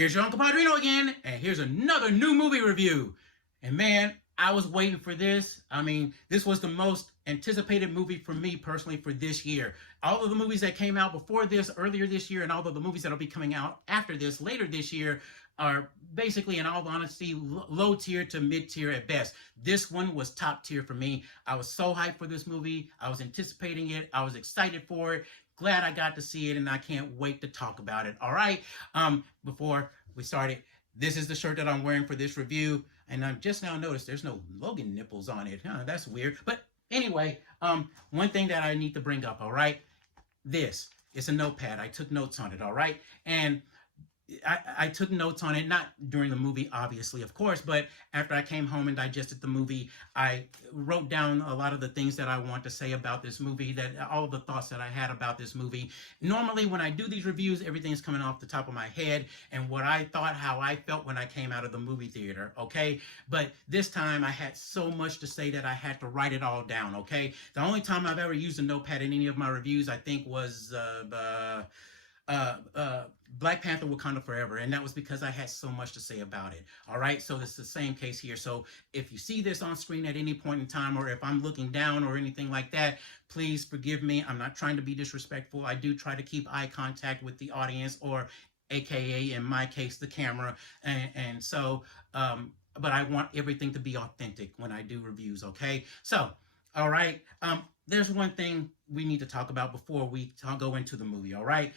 Here's your Uncle Padrino again, and here's another new movie review. And man, I was waiting for this. I mean, this was the most anticipated movie for me personally for this year. All of the movies that came out before this, earlier this year, and all of the movies that'll be coming out after this, later this year, are basically, in all honesty, low tier to mid tier at best. This one was top tier for me. I was so hyped for this movie. I was anticipating it. I was excited for it. Glad I got to see it, and I can't wait to talk about it. All right. Before we started, this is the shirt that I'm wearing for this review, and I've just now noticed there's no Logan nipples on it. That's weird. But anyway, one thing that I need to bring up. All right. This. It's a notepad. I took notes on it. All right. And I took notes on it, not during the movie, obviously, of course, but after I came home and digested the movie, I wrote down a lot of the things that I want to say about this movie, that all the thoughts that I had about this movie. Normally, when I do these reviews, everything's coming off the top of my head and what I thought, how I felt when I came out of the movie theater, okay? But this time, I had so much to say that I had to write it all down, okay? The only time I've ever used a notepad in any of my reviews, I think, was Black Panther Wakanda Forever, and that was because I had so much to say about it. All right, so it's the same case here. So if you see this on screen at any point in time, or if I'm looking down or anything like that, please forgive me. I'm not trying to be disrespectful. I do try to keep eye contact with the audience, or AKA in my case, the camera. And so, but I want everything to be authentic when I do reviews, okay? So, all right, there's one thing we need to talk about before we go into the movie, all right?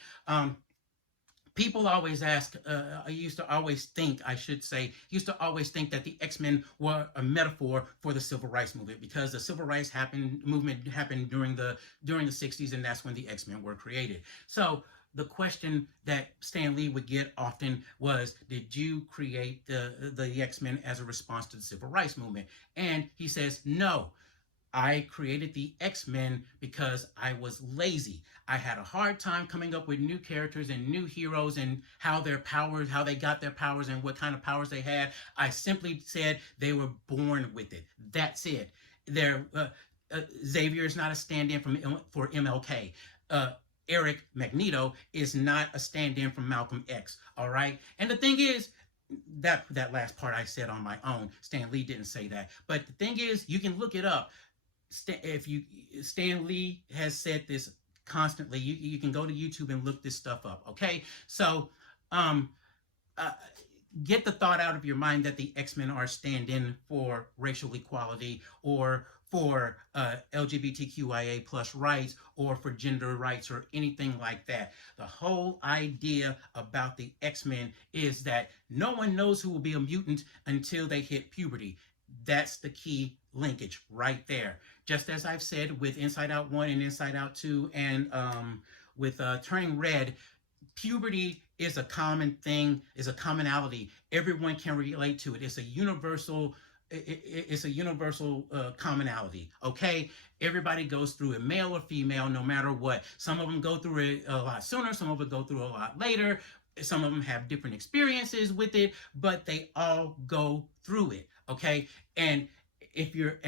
People always ask, I used to always think that the X-Men were a metaphor for the Civil Rights Movement, because the Civil Rights movement happened during the 60s, and that's when the X-Men were created. So the question that Stan Lee would get often was, did you create the X-Men as a response to the Civil Rights Movement? And he says, no. I created the X-Men because I was lazy. I had a hard time coming up with new characters and new heroes and how they got their powers and what kind of powers they had. I simply said they were born with it. That's it. Xavier is not a stand-in for MLK. Eric Magneto is not a stand-in for Malcolm X. All right? And the thing is, that last part I said on my own. Stan Lee didn't say that. But the thing is, you can look it up. Stan Lee has said this constantly. You can go to YouTube and look this stuff up, okay? So get the thought out of your mind that the X-Men are stand-in for racial equality, or for LGBTQIA plus rights, or for gender rights, or anything like that. The whole idea about the X-Men is that no one knows who will be a mutant until they hit puberty. That's the key linkage right there. Just as I've said with Inside Out 1 and Inside Out 2, and with Turning Red, puberty is a common thing, is a commonality. Everyone can relate to it. It's a universal commonality, okay? Everybody goes through it, male or female, no matter what. Some of them go through it a lot sooner, some of them go through it a lot later. Some of them have different experiences with it, but they all go through it, okay? And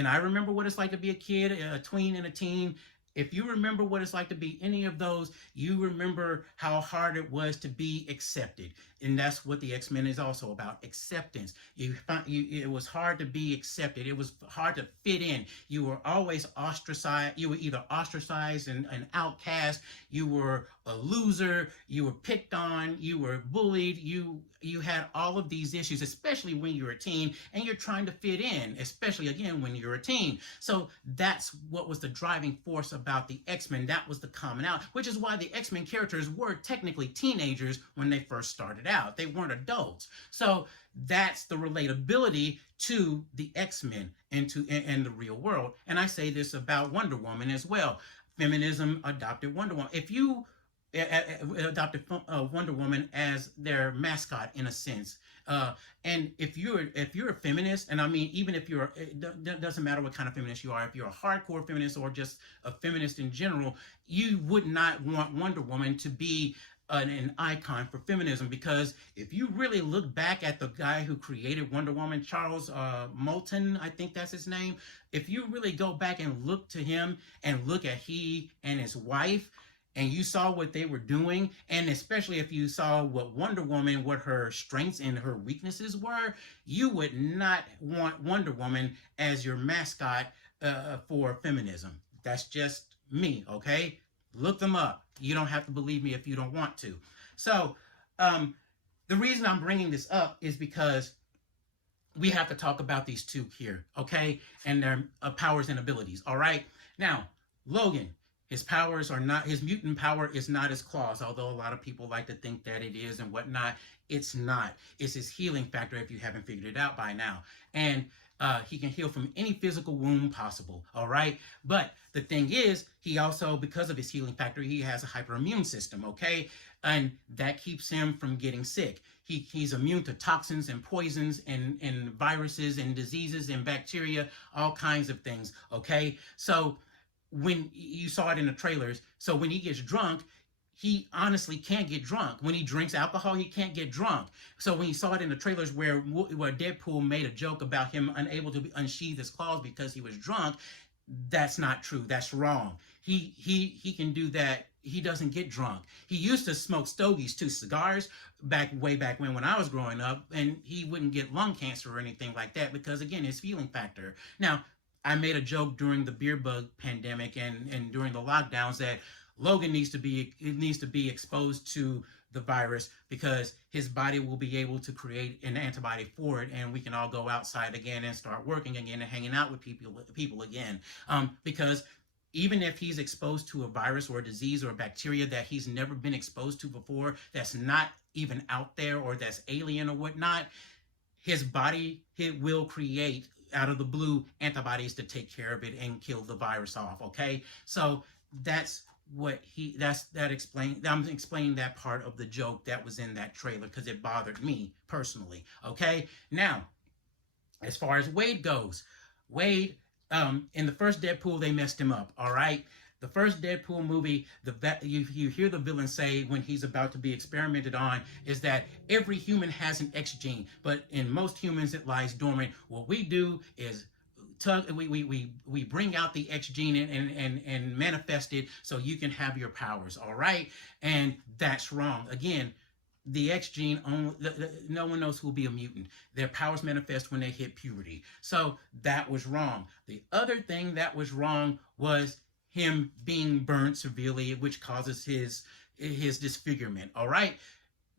I remember what it's like to be a kid, a tween, and a teen. If you remember what it's like to be any of those, you remember how hard it was to be accepted. And that's what the X-Men is also about, acceptance. It was hard to be accepted. It was hard to fit in. You were always ostracized. You were either ostracized and an outcast. You were a loser. You were picked on. You were bullied. You had all of these issues, especially when you're a teen and you're trying to fit in, especially, again, when you're a teen. So that's what was the driving force about the X-Men. That was the commonality, which is why the X-Men characters were technically teenagers when they first started out. They weren't adults. So that's the relatability to the X-Men and the real world. And I say this about Wonder Woman as well. Feminism adopted Wonder Woman. If you adopted Wonder Woman as their mascot, in a sense, and if you're a feminist, and I mean, even if it doesn't matter what kind of feminist you are, if you're a hardcore feminist or just a feminist in general, you would not want Wonder Woman to be an icon for feminism, because if you really look back at the guy who created Wonder Woman, Charles Moulton, I think that's his name, if you really go back and look to him and look at he and his wife, and you saw what they were doing, and especially if you saw what Wonder Woman, what her strengths and her weaknesses were, you would not want Wonder Woman as your mascot for feminism. That's just me, okay? Look them up. You don't have to believe me if you don't want to. So, the reason I'm bringing this up is because we have to talk about these two here, okay? And their powers and abilities, all right? Now, Logan, his powers are not, his mutant power is not his claws, although a lot of people like to think that it is and whatnot. It's not. It's his healing factor, if you haven't figured it out by now. And he can heal from any physical wound possible, all right? But the thing is, he also, because of his healing factor, he has a hyperimmune system, okay? And that keeps him from getting sick. He's immune to toxins and poisons and viruses and diseases and bacteria, all kinds of things, okay? So when you saw it in the trailers, so when he gets drunk, he honestly can't get drunk. When he drinks alcohol, he can't get drunk. So when you saw it in the trailers where Deadpool made a joke about him unable to unsheath his claws because he was drunk, that's not true. That's wrong. He can do that. He doesn't get drunk. He used to smoke stogies too, cigars, way back when I was growing up, and he wouldn't get lung cancer or anything like that because, again, his feeling factor. Now, I made a joke during the beer bug pandemic and during the lockdowns that Logan needs to be exposed to the virus because his body will be able to create an antibody for it, and we can all go outside again and start working again and hanging out with people again. Because even if he's exposed to a virus or a disease or a bacteria that he's never been exposed to before, that's not even out there or that's alien or whatnot, his body, it will create out of the blue antibodies to take care of it and kill the virus off, okay? So that's what I'm explaining that part of the joke that was in that trailer because it bothered me personally, okay? Now, as far as Wade goes, Wade, in the first Deadpool, they messed him up, all right? The first Deadpool movie, you hear the villain say when he's about to be experimented on is that every human has an X gene, but in most humans it lies dormant. What we do is we bring out the X gene and manifest it so you can have your powers, all right? And that's wrong. Again, the X gene, no one knows who will be a mutant. Their powers manifest when they hit puberty. So that was wrong. The other thing that was wrong was him being burnt severely, which causes his disfigurement, all right?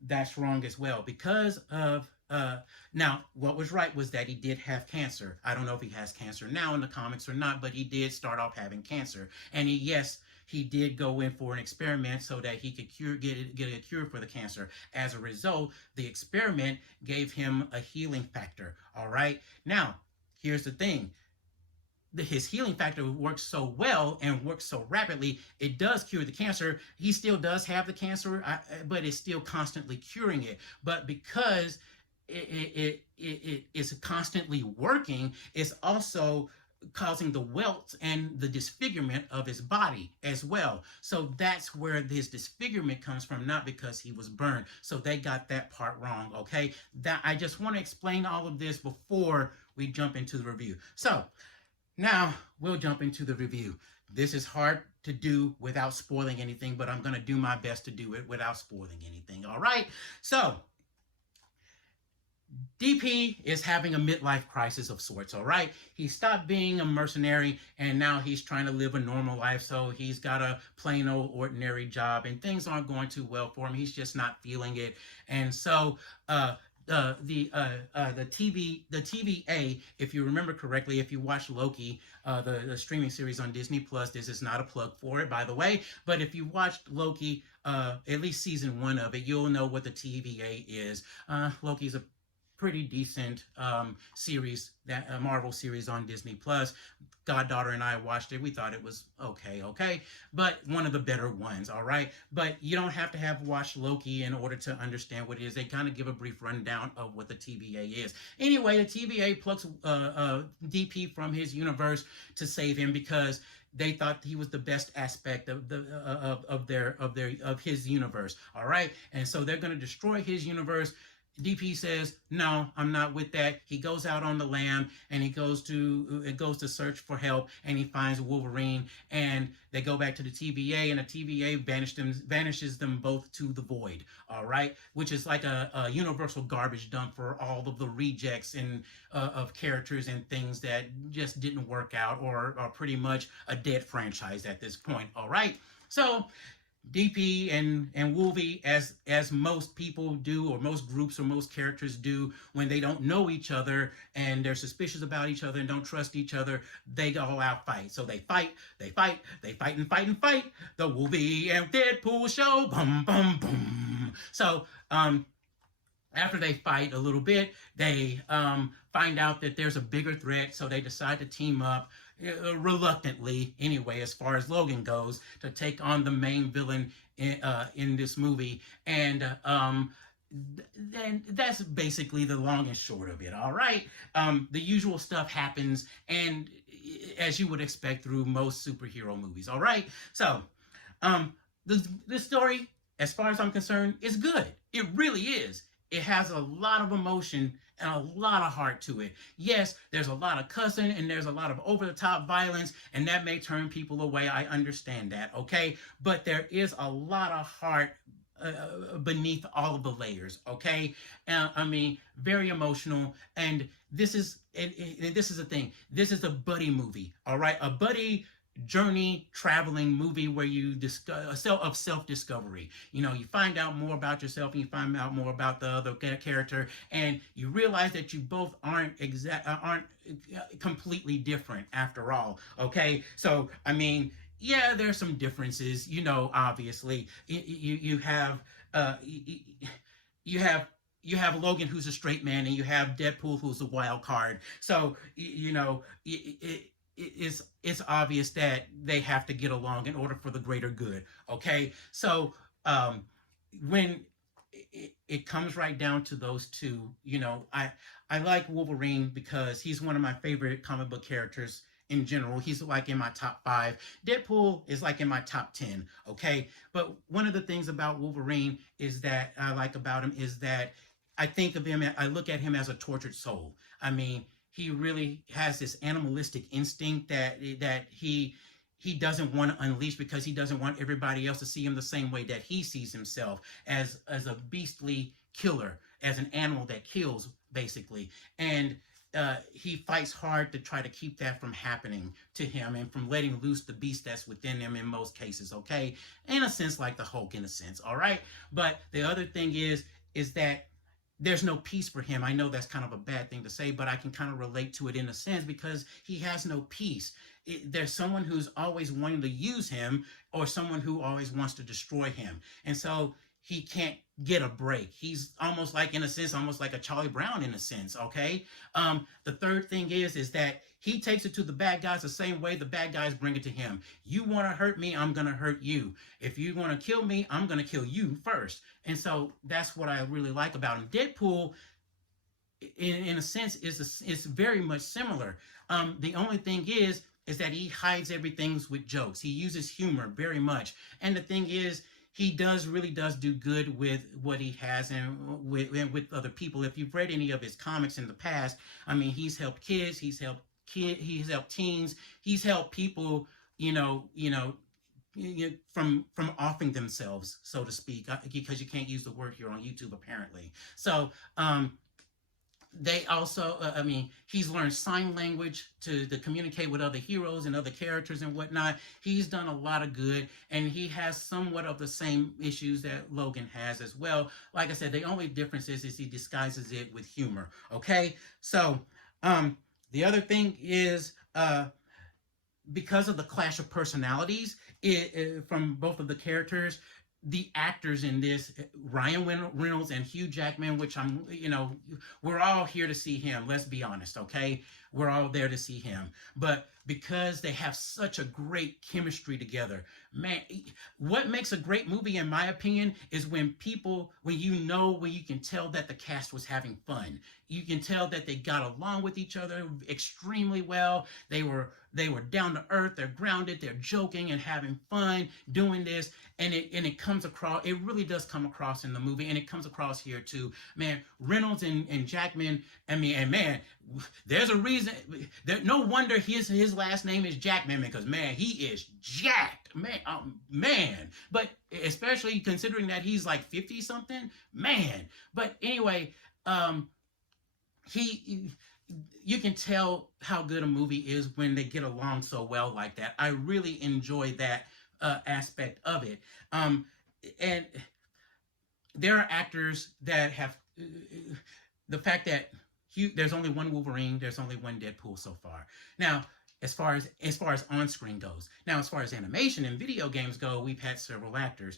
That's wrong as well because of, now, what was right was that he did have cancer. I don't know if he has cancer now in the comics or not, but he did start off having cancer. And he did go in for an experiment so that he could get a cure for the cancer. As a result, the experiment gave him a healing factor, all right? Now, here's the thing. His healing factor works so well and works so rapidly, it does cure the cancer. He still does have the cancer, but it's still constantly curing it. But because it is constantly working, it's also causing the welts and the disfigurement of his body as well. So that's where his disfigurement comes from, not because he was burned. So they got that part wrong, okay? That I just want to explain all of this before we jump into the review. So now we'll jump into the review. This is hard to do without spoiling anything, but I'm going to do my best to do it without spoiling anything, all right? So DP is having a midlife crisis of sorts, all right? He stopped being a mercenary, and now he's trying to live a normal life, so he's got a plain old ordinary job, and things aren't going too well for him. He's just not feeling it. And so the TVA, if you remember correctly, if you watch Loki, the streaming series on Disney Plus, this is not a plug for it, by the way, but if you watched Loki, at least season 1 of it, you'll know what the TVA is. Loki's a pretty decent series, that Marvel series on Disney Plus. Goddaughter and I watched it. We thought it was okay, but one of the better ones, all right? But you don't have to have watched Loki in order to understand what it is. They kind of give a brief rundown of what the TVA is. Anyway, the TVA plucks DP from his universe to save him because they thought he was the best aspect of his universe, all right? And so they're going to destroy his universe DP says, "No, I'm not with that." He goes out on the lam and he goes to search for help, and he finds Wolverine, and they go back to the TVA, and the TVA vanishes them both to the void. All right, which is like a universal garbage dump for all of the rejects and of characters and things that just didn't work out, or are pretty much a dead franchise at this point. All right, so DP and Wolvie, as most people do, or most groups or most characters do, when they don't know each other and they're suspicious about each other and don't trust each other, they all out fight. So they fight, and fight and fight. The Wolvie and Deadpool show, boom, boom, boom. So after they fight a little bit, they find out that there's a bigger threat, so they decide to team up, reluctantly anyway, as far as Logan goes, to take on the main villain in this movie. And then that's basically the long and short of it. All right, the usual stuff happens, and as you would expect through most superhero movies. All right, so the story, as far as I'm concerned, is good. It really is. It has a lot of emotion and a lot of heart to it. Yes, there's a lot of cussing and there's a lot of over-the-top violence, and that may turn people away. I understand that, okay? But there is a lot of heart beneath all of the layers, okay? I mean, very emotional, and this is the thing. This is a buddy movie, all right? A buddy journey traveling movie where you discuss self-discovery. You know, you find out more about yourself, and you find out more about the other character, and you realize that you both aren't completely different after all. Okay, so I mean, yeah, there's some differences. You know, obviously, you have you have Logan, who's a straight man, and you have Deadpool, who's a wild card. So you know, it's obvious that they have to get along in order for the greater good. Okay, so when it comes right down to those two, you know, I like Wolverine because he's one of my favorite comic book characters in general. He's like in my top 5. Deadpool is like in my top 10. Okay, but one of the things about Wolverine is that I like about him is that I think of him, I look at him as a tortured soul. I mean, he really has this animalistic instinct that he doesn't want to unleash, because he doesn't want everybody else to see him the same way that he sees himself, as a beastly killer, as an animal that kills, basically. And he fights hard to try to keep that from happening to him, and from letting loose the beast that's within him in most cases, okay? In a sense, like the Hulk, in a sense, all right? But the other thing is that there's no peace for him. I know that's kind of a bad thing to say, but I can kind of relate to it in a sense, because he has no peace. There's someone who's always wanting to use him, or someone who always wants to destroy him. And so he can't get a break. He's almost like, in a sense, almost like a Charlie Brown in a sense, okay? The third thing is that he takes it to the bad guys the same way the bad guys bring it to him. You want to hurt me, I'm going to hurt you. If you want to kill me, I'm going to kill you first. And so that's what I really like about him. Deadpool, in a sense, is very much similar. The only thing is that he hides everything with jokes. He uses humor very much. And the thing is, he really does do good with what he has, and with other people. If you've read any of his comics in the past, I mean, he's helped kids, he's helped teens, he's helped people, from offing themselves, so to speak, because you can't use the word here on YouTube apparently. So they also, I mean, he's learned sign language to communicate with other heroes and other characters and whatnot. He's done a lot of good, and he has somewhat of the same issues that Logan has as well. Like I said, the only difference is he disguises it with humor. Okay, so the other thing is, because of the clash of personalities from both of the characters, the actors in this, Ryan Reynolds and Hugh Jackman, which we're all here to see him. Let's be honest, okay? we're all there to see him. But because they have such a great chemistry together, man, what makes a great movie, in my opinion, is when people, when you can tell that the cast was having fun. You can tell that they got along with each other extremely well. They were down to earth. They're grounded. They're joking and having fun doing this, and it comes across. It really does come across in the movie, and it comes across here too. Man, Reynolds and Jackman. I mean, and man, there's a reason. No wonder his last name is Jackman, because man, he is jacked, man, man. But especially considering that he's like 50 something, man. But anyway, he you can tell how good a movie is when they get along so well like that. I really enjoy that aspect of it. And there are actors that have the fact that there's only one Wolverine, there's only one Deadpool so far. Now, as far as on screen goes, now as far as animation and video games go, we've had several actors.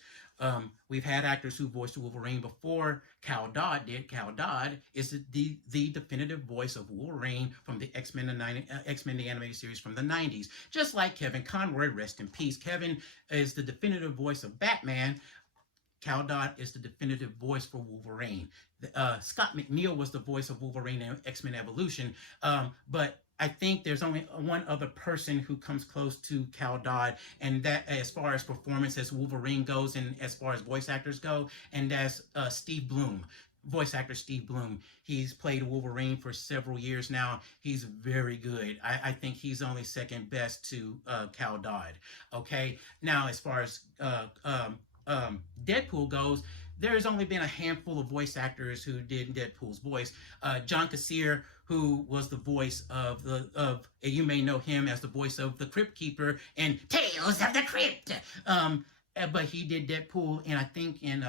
We've had actors who voiced Wolverine before Cal Dodd did. Cal Dodd is the definitive voice of Wolverine from the X-Men the animated series from the 90s. Just like Kevin Conroy, rest in peace. Kevin is the definitive voice of Batman. Cal Dodd is the definitive voice for Wolverine. Scott McNeil was the voice of Wolverine in X-Men Evolution, but I think there's only one other person who comes close to Cal Dodd, and that, as far as performance as Wolverine goes, and as far as voice actors go, and that's Steve Blum, voice actor Steve Blum. He's played Wolverine for several years now. He's very good. I think he's only second best to Cal Dodd. Okay, now as far as Deadpool goes, there's only been a handful of voice actors who did Deadpool's voice. John Kassir, who was the voice of you may know him as the voice of the Crypt Keeper in Tales of the Crypt. But he did Deadpool, and I think in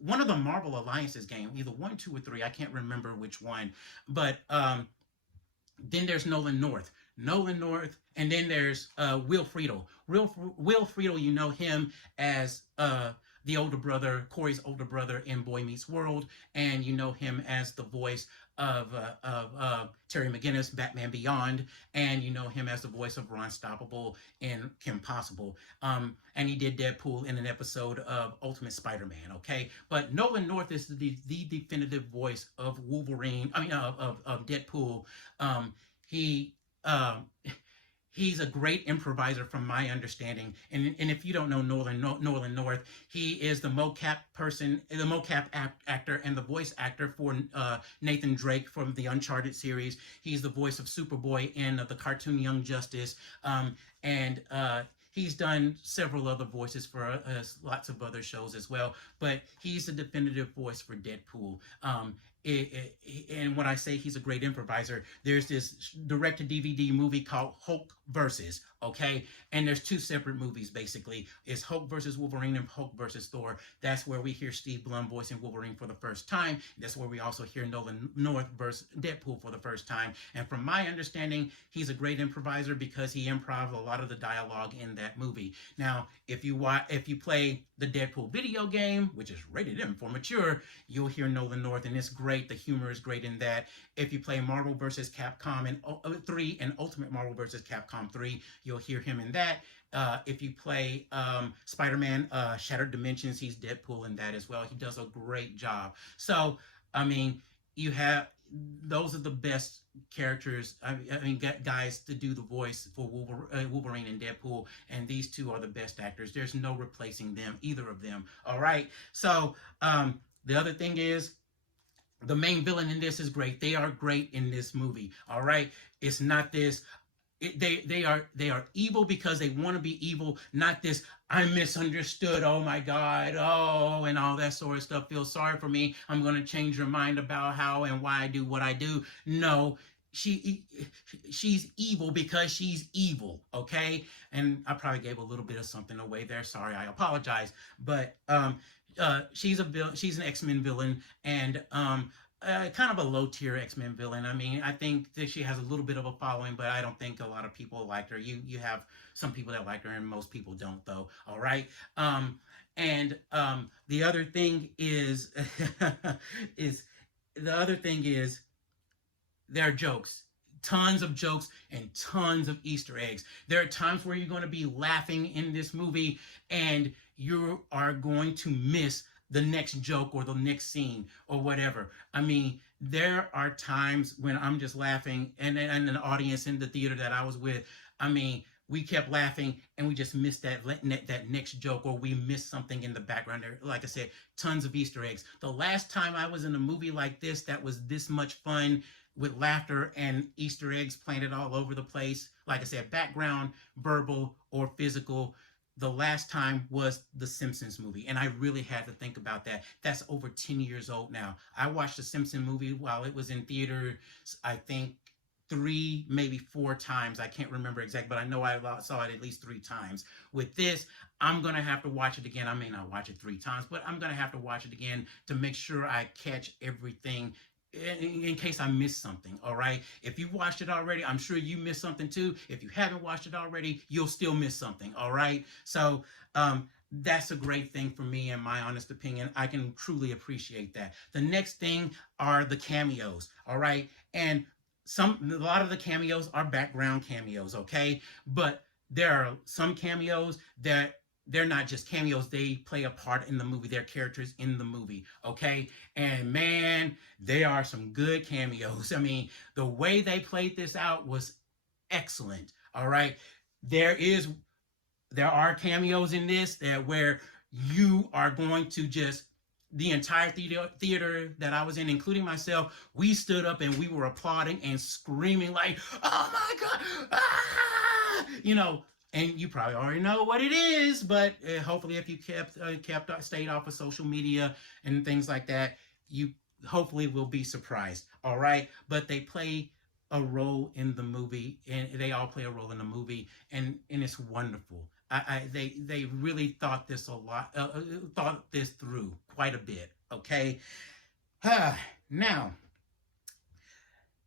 one of the Marvel Alliances game, either 1, 2, or 3. I can't remember which one. But then there's Nolan North. And then there's Will Friedle. Will Friedle, you know him as the older brother, Corey's older brother in Boy Meets World, and you know him as the voice of Terry McGinnis, Batman Beyond, and you know him as the voice of Ron Stoppable in Kim Possible. And he did Deadpool in an episode of Ultimate Spider-Man, okay? But Nolan North is the definitive voice of Wolverine, of Deadpool. He He's a great improviser from my understanding. And if you don't know Nolan North, he is the mocap actor and the voice actor for Nathan Drake from the Uncharted series. He's the voice of Superboy in the cartoon Young Justice. And he's done several other voices for lots of other shows as well. But he's the definitive voice for Deadpool. And when I say he's a great improviser, there's this direct-to-DVD movie called Hulk Versus, okay? And there's two separate movies, basically. It's Hulk versus Wolverine and Hulk versus Thor. That's where we hear Steve Blum voicing Wolverine for the first time. That's where we also hear Nolan North versus Deadpool for the first time. And from my understanding, he's a great improviser because he improv a lot of the dialogue in that movie. Now, if you play the Deadpool video game, which is rated M for mature, you'll hear Nolan North, and it's great. The humor is great in that. If you play Marvel vs. Capcom 3 and Ultimate Marvel vs. Capcom 3, you'll hear him in that. If you play Spider-Man Shattered Dimensions, he's Deadpool in that as well. He does a great job. So, I mean, those are the best characters, guys to do the voice for Wolverine and Deadpool, and these two are the best actors. There's no replacing them, either of them. All right. So, the other thing is, the main villain in this is great. They are great in this movie. All right. It's not this. They are evil because they want to be evil. Not this. I'm misunderstood. Oh my God. Oh, and all that sort of stuff. Feel sorry for me. I'm going to change your mind about how and why I do what I do. No. She's evil because she's evil, okay? And I probably gave a little bit of something away there. Sorry, I apologize. But she's an X-Men villain, and kind of a low-tier X-Men villain. I mean, I think that she has a little bit of a following, but I don't think a lot of people like her. You have some people that like her, and most people don't, though. All right. And the other thing is, there are jokes. tons of jokes and tons of Easter eggs. There are times where you're going to be laughing in this movie and you are going to miss the next joke or the next scene or whatever. I mean, there are times when I'm just laughing, and an audience in the theater that I was with, I mean, we kept laughing and we just missed that next joke, or we missed something in the background there. Like I said, tons of Easter eggs. The last time I was in a movie like this that was this much fun with laughter and Easter eggs planted all over the place, like I said, background, verbal or physical, the last time was the Simpsons movie. And I really had to think about that. That's over 10 years old now. I watched the Simpsons movie while it was in theater, I think 3, maybe 4 times. I can't remember exactly, but I know I saw it at least 3 times. With this, I'm going to have to watch it again. I may not watch it 3 times, but I'm going to have to watch it again to make sure I catch everything in case I missed something. All right. If you watched it already, I'm sure you missed something too. If you haven't watched it already, you'll still miss something. All right. So, that's a great thing for me, in my honest opinion. I can truly appreciate that. The next thing are the cameos. All right. And a lot of the cameos are background cameos. Okay. But there are some cameos that they're not just cameos, they play a part in the movie. They're characters in the movie, okay? And man, they are some good cameos. I mean, the way they played this out was excellent, all right? There are cameos in this where you are going to just, the entire theater that I was in, including myself, we stood up and we were applauding and screaming like, oh my God, ah! You know, and you probably already know what it is, but hopefully if you stayed off of social media and things like that, you hopefully will be surprised, all right? But they play a role in the movie, and they all play a role in the movie, and it's wonderful. They really thought this through quite a bit, okay? Now,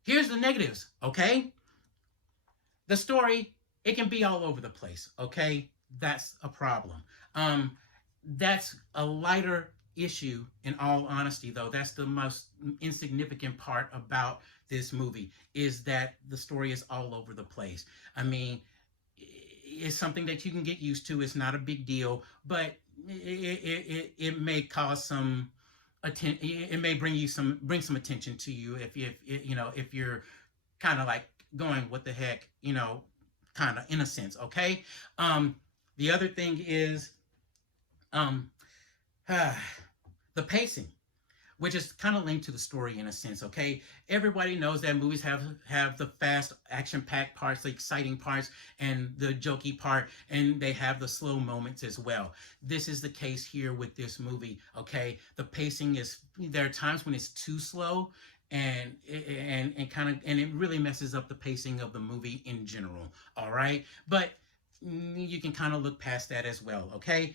here's the negatives, okay? The story, it can be all over the place, okay? That's a problem. That's a lighter issue, in all honesty, though. That's the most insignificant part about this movie, is that the story is all over the place. I mean, it's something that you can get used to. It's not a big deal, but it may cause some attention. It may bring some attention to you if you're kind of like going, what the heck, kind of in a sense, okay? The other thing is the pacing, which is kind of linked to the story in a sense, okay? Everybody knows that movies have the fast, action-packed parts, the exciting parts, and the jokey part, and they have the slow moments as well. This is the case here with this movie, okay? The pacing there are times when it's too slow, and it really messes up the pacing of the movie in general, all right? But you can kind of look past that as well, okay?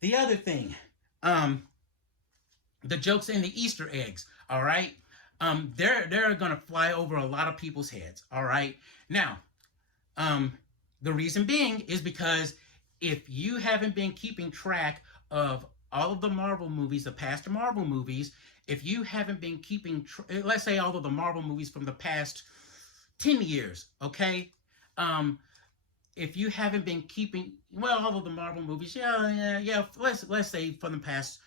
The other thing, the jokes and the Easter eggs, all right? They're gonna fly over a lot of people's heads, all right? Now, the reason being is because if you haven't been keeping track of all of the Marvel movies, the past Marvel movies, if you haven't been keeping, let's say all of the Marvel movies from the past 10 years, okay? If you haven't been keeping, well, all of the Marvel movies, yeah, let's say from the past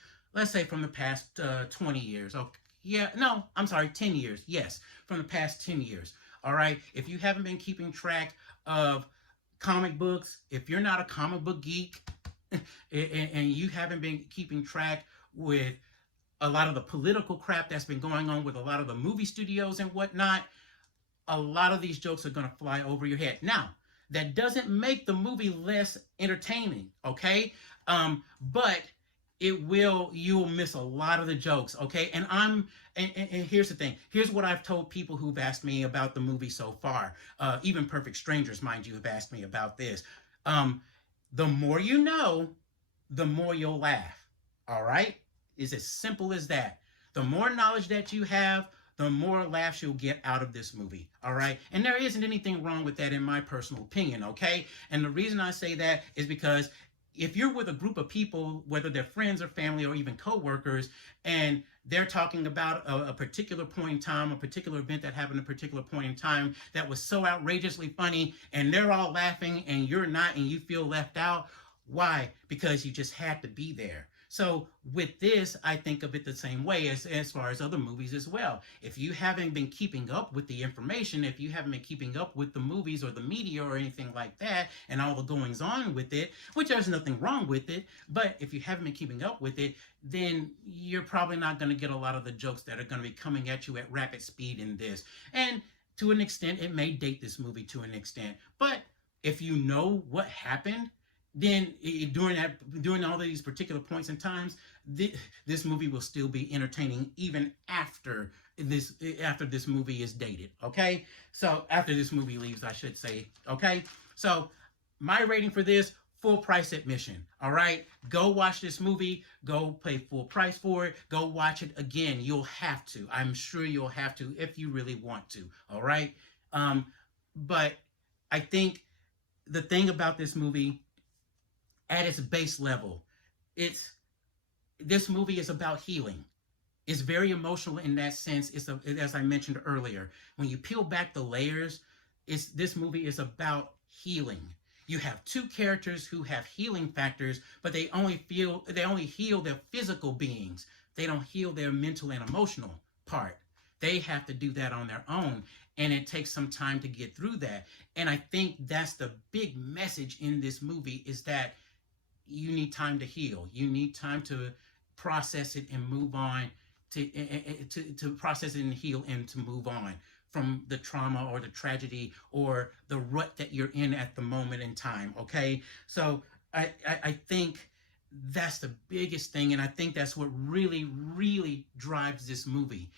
20 years, okay? Yeah, no, I'm sorry, 10 years, yes, from the past 10 years, all right? If you haven't been keeping track of comic books, if you're not a comic book geek, and you haven't been keeping track with a lot of the political crap that's been going on with a lot of the movie studios and whatnot, a lot of these jokes are going to fly over your head. Now, that doesn't make the movie less entertaining, okay? But you'll miss a lot of the jokes, okay? And here's the thing. Here's what I've told people who've asked me about the movie so far. Even perfect strangers, mind you, have asked me about this. The more you know, the more you'll laugh, all right? It's as simple as that. The more knowledge that you have, the more laughs you'll get out of this movie, all right? And there isn't anything wrong with that in my personal opinion, okay? And the reason I say that is because if you're with a group of people, whether they're friends or family or even coworkers, and they're talking about a particular point in time, a particular event that happened at a particular point in time that was so outrageously funny, and they're all laughing and you're not, and you feel left out. Why? Because you just had to be there. So with this, I think of it the same way as far as other movies as well. If you haven't been keeping up with the information, if you haven't been keeping up with the movies or the media or anything like that, and all the goings on with it, which there's nothing wrong with it, but if you haven't been keeping up with it, then you're probably not going to get a lot of the jokes that are going to be coming at you at rapid speed in this. And to an extent, it may date this movie to an extent. But if you know what happened, then during all of these particular points in times, this movie will still be entertaining even after this movie is dated. Okay, so after this movie leaves, I should say. Okay, so my rating for this: full price admission. All right, go watch this movie. Go pay full price for it. Go watch it again. You'll have to. I'm sure you'll have to if you really want to. All right, but I think the thing about this movie, at its base level, this movie is about healing. It's very emotional in that sense. As I mentioned earlier, when you peel back the layers, this movie is about healing. You have two characters who have healing factors, but they only heal their physical beings. They don't heal their mental and emotional part. They have to do that on their own, and it takes some time to get through that. And I think that's the big message in this movie, is that you need time to heal. You need time to process it and move on, to process it and heal and to move on from the trauma or the tragedy or the rut that you're in at the moment in time. Okay, so I think that's the biggest thing, and I think that's what really, really drives this movie.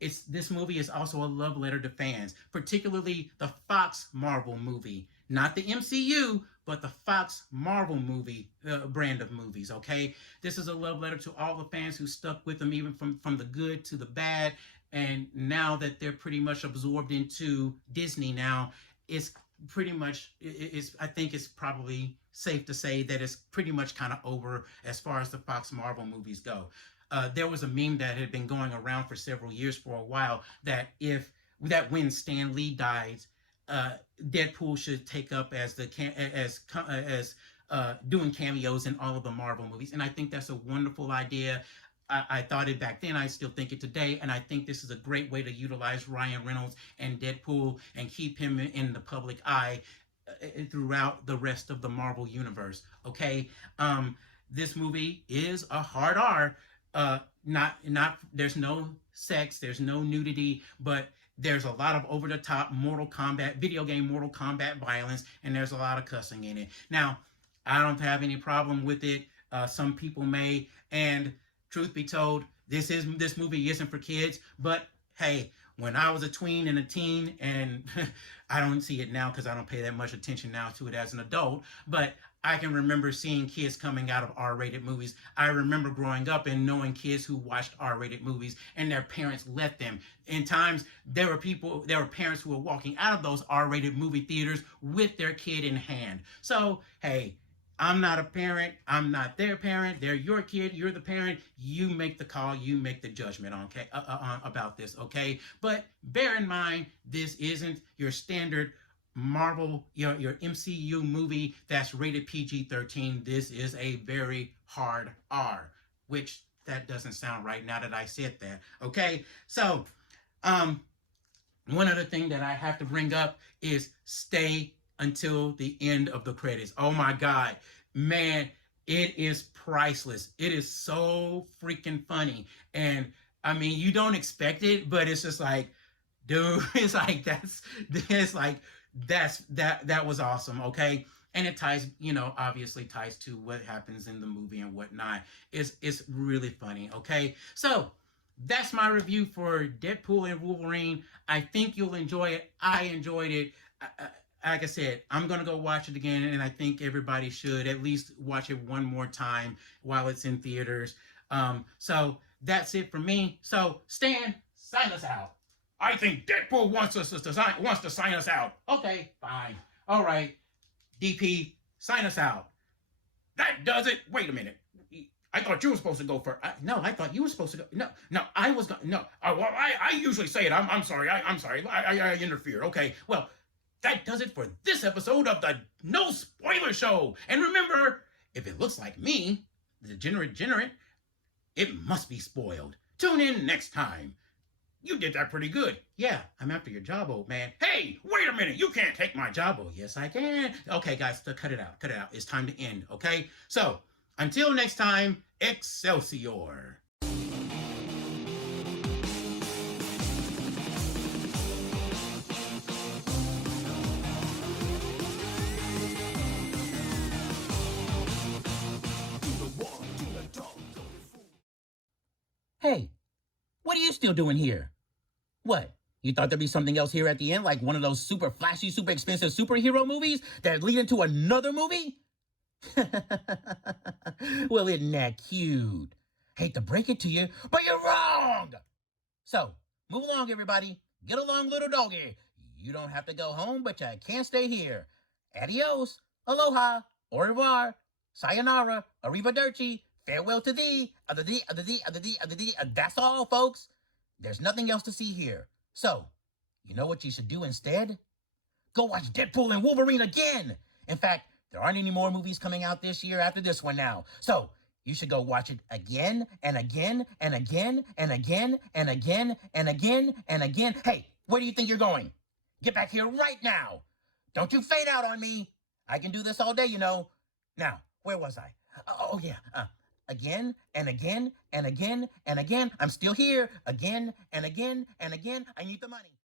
This movie is also a love letter to fans, particularly the Fox Marvel movie, not the MCU, but the Fox Marvel movie brand of movies. Okay, this is a love letter to all the fans who stuck with them, even from the good to the bad. And now that they're pretty much absorbed into Disney now, it's pretty much, I think it's probably safe to say that it's pretty much kind of over as far as the Fox Marvel movies go. There was a meme that had been going around for several years, for a while, that when Stan Lee dies, Deadpool should take up as doing cameos in all of the Marvel movies. And I think that's a wonderful idea. I thought it back then. I still think it today. And I think this is a great way to utilize Ryan Reynolds and Deadpool and keep him in the public eye throughout the rest of the Marvel universe. Okay, this movie is a hard R. There's no sex, there's no nudity, but there's a lot of over-the-top video game Mortal Kombat violence, and there's a lot of cussing in it. Now, I don't have any problem with it. Some people may, and truth be told, this movie isn't for kids, but hey, when I was a tween and a teen, and I don't see it now because I don't pay that much attention now to it as an adult, but I can remember seeing kids coming out of R-rated movies. I remember growing up and knowing kids who watched R-rated movies and their parents let them. In times, there were parents who were walking out of those R-rated movie theaters with their kid in hand. So, hey, I'm not a parent. I'm not their parent. They're your kid. You're the parent. You make the call. You make the judgment about this, okay? But bear in mind, this isn't your standard Marvel, your MCU movie that's rated PG-13. This is a very hard R, which that doesn't sound right now that I said that, okay? So, one other thing that I have to bring up is stay until the end of the credits. Oh my God, man, it is priceless. It is so freaking funny. And I mean, you don't expect it, but it's just like, dude, it's like, that was awesome. Okay. And it ties, obviously ties to what happens in the movie and whatnot. It's really funny. Okay. So that's my review for Deadpool and Wolverine. I think you'll enjoy it. I enjoyed it. Like I said, I'm going to go watch it again, and I think everybody should at least watch it one more time while it's in theaters. So that's it for me. So, Stan, sign us out. I think Deadpool wants to sign us out. Okay, fine. All right, DP, sign us out. That does it. Wait a minute. I thought you were supposed to go first. No, I thought you were supposed to go. No, I was going. No, well, I usually say it. I'm sorry. I'm sorry. I interfered. Okay. Well, that does it for this episode of the No Spoiler Show. And remember, if it looks like me, the degenerate, it must be spoiled. Tune in next time. You did that pretty good. Yeah, I'm after your job, old man. Hey, wait a minute. You can't take my job. Oh, yes, I can. Okay, guys, cut it out. Cut it out. It's time to end, okay? So, until next time, Excelsior. Hey, what are you still doing here? What? You thought there'd be something else here at the end, like one of those super flashy, super expensive superhero movies that lead into another movie? Well, isn't that cute? Hate to break it to you, but you're wrong! So, move along, everybody. Get along, little doggy. You don't have to go home, but you can't stay here. Adios, aloha, au revoir, sayonara, arrivederci, farewell to thee, that's all, folks. There's nothing else to see here. So, you know what you should do instead? Go watch Deadpool and Wolverine again! In fact, there aren't any more movies coming out this year after this one now. So, you should go watch it again and again and again and again and again and again and again. Hey, where do you think you're going? Get back here right now. Don't you fade out on me. I can do this all day, you know. Now, where was I? Oh, yeah. Again and again and again and again. I'm still here. Again and again and again. I need the money.